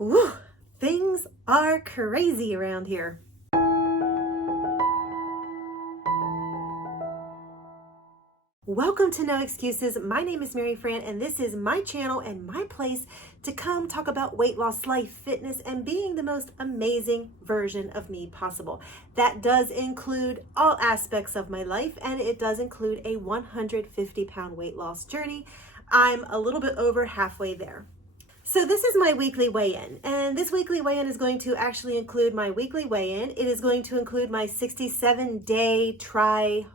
Woo, things are crazy around here. Welcome to No Excuses. My name is Mary Fran, and this is my channel and my place to come talk about weight loss, life, fitness, and being the most amazing version of me possible. That does include all aspects of my life, and it does include a 150-pound weight loss journey. I'm a little bit over halfway there. So this is my weekly weigh-in, and this weekly weigh-in is going to actually include my weekly weigh-in. It is going to include my 67-day try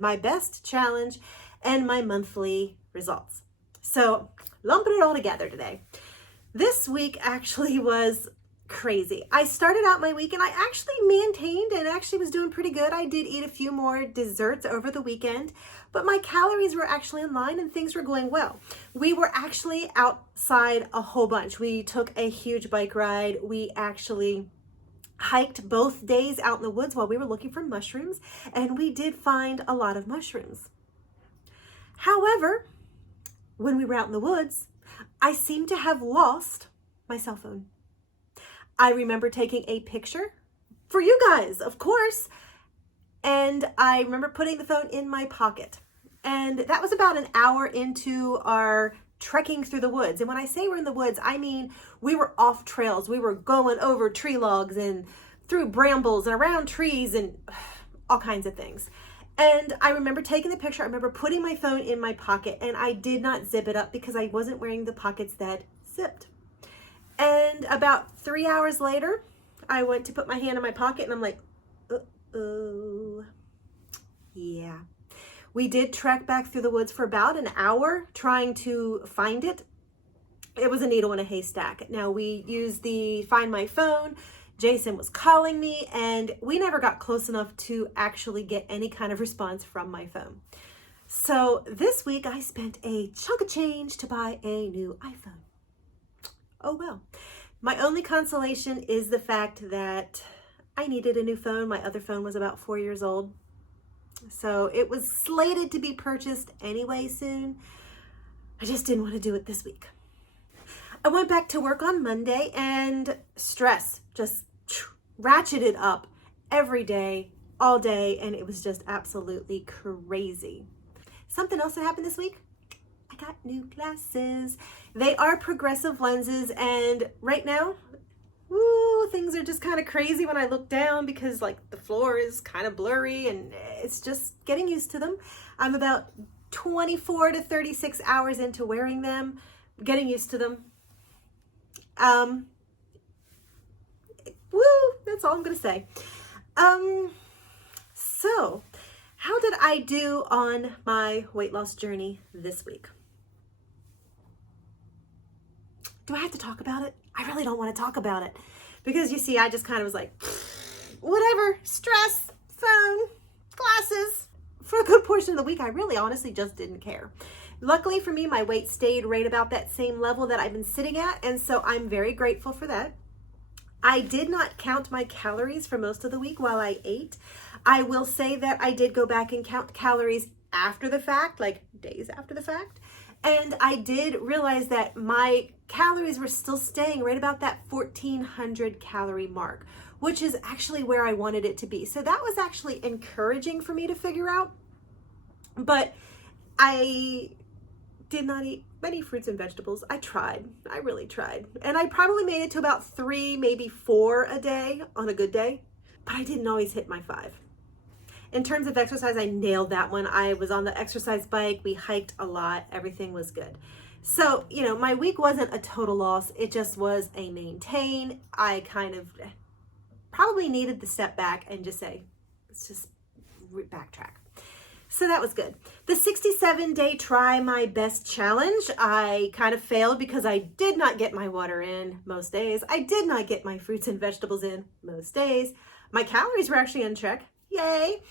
my best challenge and my monthly results. So lumping it all together today. This week actually was crazy. I started out my week and I actually maintained and actually was doing pretty good. I did eat a few more desserts over the weekend, but my calories were actually in line and things were going well. We were actually outside a whole bunch. We took a huge bike ride. We actually hiked both days out in the woods while we were looking for mushrooms, and we did find a lot of mushrooms. However, when we were out in the woods, I seemed to have lost my cell phone. I remember taking a picture for you guys, of course, and I remember putting the phone in my pocket. And that was about an hour into our trekking through the woods. And when I say we're in the woods, I mean we were off trails. We were going over tree logs and through brambles and around trees and all kinds of things. And I remember taking the picture. I remember putting my phone in my pocket, and I did not zip it up because I wasn't wearing the pockets that zipped. And about 3 hours later, I went to put my hand in my pocket and I'm like, uh-oh. Yeah. We did trek back through the woods for about an hour trying to find it. It was a needle in a haystack. Now we used the Find My Phone. Jason was calling me and we never got close enough to actually get any kind of response from my phone. So this week I spent a chunk of change to buy a new iPhone. Oh well. My only consolation is the fact that I needed a new phone. My other phone was about 4 years old. So it was slated to be purchased anyway soon. I just didn't want to do it this week. I went back to work on Monday and stress just ratcheted up every day, all day, and it was just absolutely crazy. Something else that happened this week? I got new glasses. They are progressive lenses, and right now, woo, things are just kind of crazy when I look down because like the floor is kind of blurry and it's just getting used to them. I'm about 24 to 36 hours into wearing them, getting used to them. Woo, that's all I'm gonna say. So how did I do on my weight loss journey this week? Do I have to talk about it? I really don't want to talk about it because you see, I just kind of was like, whatever, stress, phone, glasses. For a good portion of the week, I really honestly just didn't care. Luckily for me, my weight stayed right about that same level that I've been sitting at, and so I'm very grateful for that. I did not count my calories for most of the week while I ate. I will say that I did go back and count calories after the fact, like days after the fact. And I did realize that my calories were still staying right about that 1,400 calorie mark, which is actually where I wanted it to be. So that was actually encouraging for me to figure out. But I did not eat many fruits and vegetables. I tried. I really tried. And I probably made it to about 3, maybe 4 a day on a good day. But I didn't always hit my 5. In terms of exercise, I nailed that one. I was on the exercise bike. We hiked a lot. Everything was good. So, you know, my week wasn't a total loss. It just was a maintain. I kind of probably needed to step back and just say, let's just backtrack. So that was good. The 67-day try my best challenge, I kind of failed because I did not get my water in most days. I did not get my fruits and vegetables in most days. My calories were actually in check. Yay.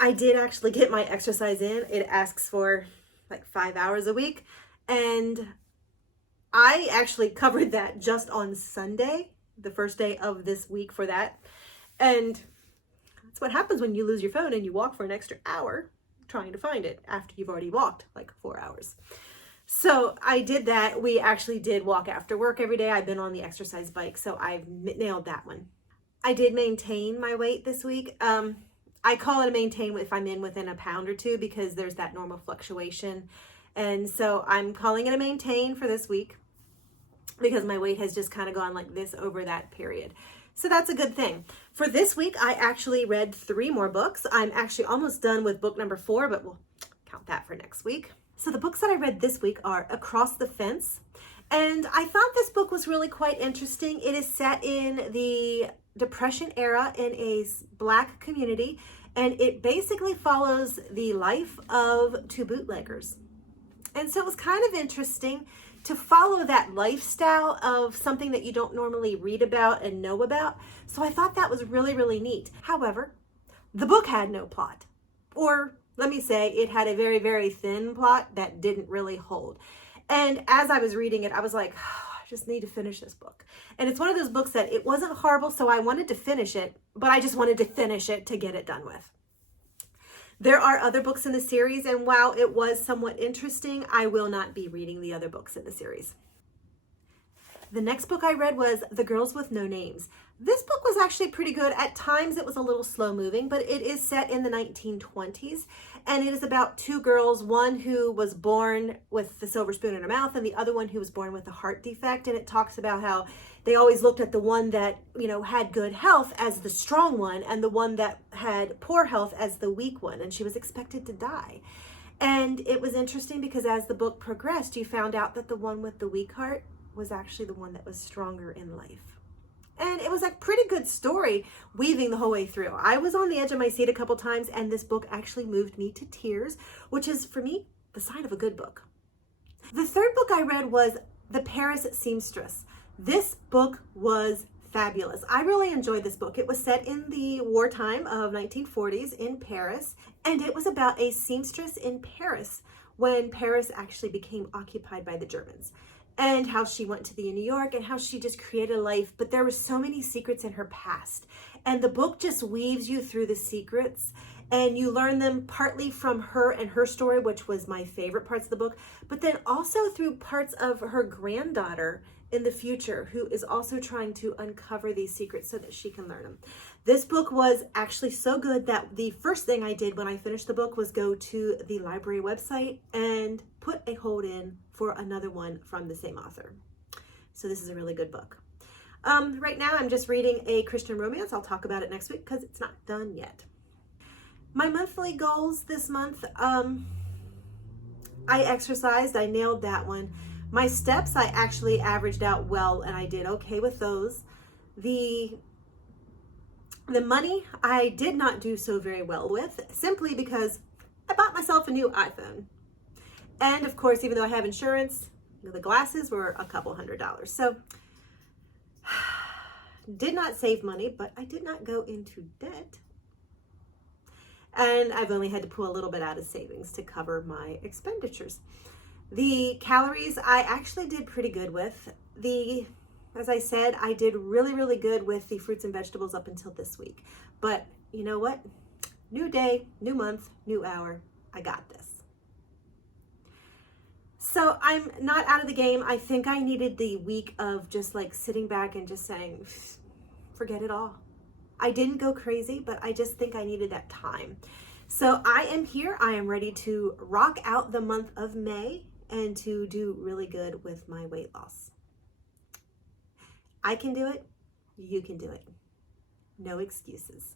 I did actually get my exercise in. It asks for like 5 hours a week. And I actually covered that just on Sunday, the first day of this week for that. And that's what happens when you lose your phone and you walk for an extra hour trying to find it after you've already walked like 4 hours. So I did that. We actually did walk after work every day. I've been on the exercise bike, so I've nailed that one. I did maintain my weight this week. I call it a maintain if I'm in within a pound or two because there's that normal fluctuation. And so I'm calling it a maintain for this week because my weight has just kind of gone like this over that period. So that's a good thing. For this week, I actually read 3 more books. I'm actually almost done with book number 4, but we'll count that for next week. So the books that I read this week are Across the Fence. And I thought this book was really quite interesting. It is set in the Depression era in a Black community, and it basically follows the life of 2 bootleggers. And so it was kind of interesting to follow that lifestyle of something that you don't normally read about and know about. So I thought that was really, really neat. However, the book had no plot. Or let me say, it had a very, very thin plot that didn't really hold. And as I was reading it, I was like, oh, I just need to finish this book. And it's one of those books that it wasn't horrible, so I wanted to finish it, but I just wanted to finish it to get it done with. There are other books in the series, and while it was somewhat interesting, I will not be reading the other books in the series. The next book I read was The Girls with No Names. This book was actually pretty good. At times it was a little slow moving, but it is set in the 1920s, and it is about 2 girls, one who was born with the silver spoon in her mouth and the other one who was born with a heart defect. And it talks about how they always looked at the one that, had good health as the strong one and the one that had poor health as the weak one. And she was expected to die. And it was interesting because as the book progressed, you found out that the one with the weak heart was actually the one that was stronger in life. And it was a pretty good story weaving the whole way through. I was on the edge of my seat a couple times, and this book actually moved me to tears, which is, for me, the sign of a good book. The third book I read was The Paris Seamstress. This book was fabulous. I really enjoyed this book. It was set in the wartime of 1940s in Paris, and it was about a seamstress in Paris when Paris actually became occupied by the Germans, and how she went to New York and how she just created a life. But there were so many secrets in her past. And the book just weaves you through the secrets, and you learn them partly from her and her story, which was my favorite parts of the book, but then also through parts of her granddaughter in the future who is also trying to uncover these secrets so that she can learn them. This book was actually so good that the first thing I did when I finished the book was go to the library website and put a hold in for another one from the same author. So this is a really good book. Right now I'm just reading a Christian romance. I'll talk about it next week because it's not done yet. My monthly goals this month, I exercised. I nailed that one. My steps, I actually averaged out well, and I did okay with those. The money, I did not do so very well with, simply because I bought myself a new iPhone. And of course, even though I have insurance, the glasses were a couple $100. So, did not save money, but I did not go into debt. And I've only had to pull a little bit out of savings to cover my expenditures. The calories I actually did pretty good with. As I said, I did really, really good with the fruits and vegetables up until this week. But you know what? New day, new month, new hour. I got this. So I'm not out of the game. I think I needed the week of just like sitting back and just saying, forget it all. I didn't go crazy, but I just think I needed that time. So I am here. I am ready to rock out the month of May and to do really good with my weight loss. I can do it. You can do it. No excuses.